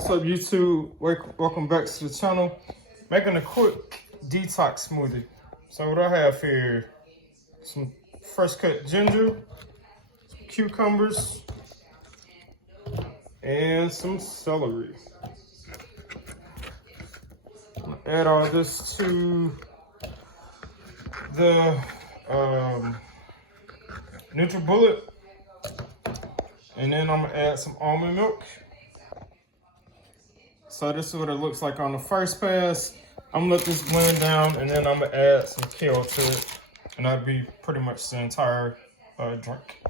What's up, YouTube? Welcome back to the channel. Making a quick detox smoothie. So what I have here, some fresh cut ginger, some cucumbers, and some celery. I'm gonna add all this to the NutriBullet, and then I'm gonna add some almond milk. So this is what it looks like on the first pass. I'm gonna let this blend down, and then I'm gonna add some kale to it, and that'll be pretty much the entire drink.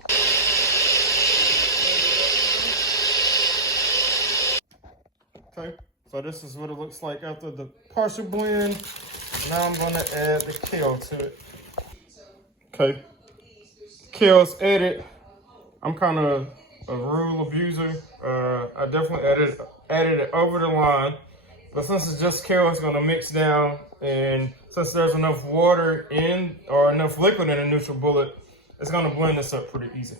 Okay, so this is what it looks like after the partial blend. Now I'm gonna add the kale to it. Okay, kale's added. I'm kind of a rule abuser. I definitely added it over the line, but since it's just kale, it's gonna mix down, and since there's enough water in or enough liquid in the NutriBullet, it's gonna blend this up pretty easy.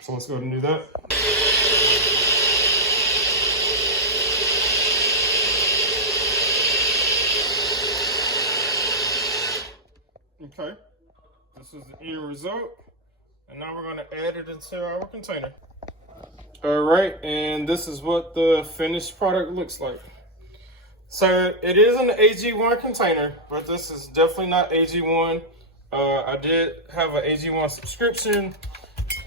So let's go ahead and do that. Okay, this is the end result, and now we're gonna add it into our container. All right, and this is what the finished product looks like. So it is an AG1 container, but this is definitely not AG1. I did have an AG1 subscription,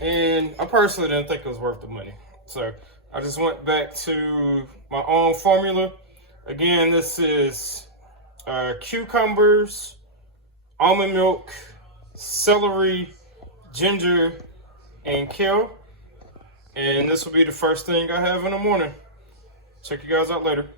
and I personally didn't think it was worth the money. So I just went back to my own formula. Again, this is cucumbers, almond milk, celery, ginger, and kale. And this will be the first thing I have in the morning. Check you guys out later.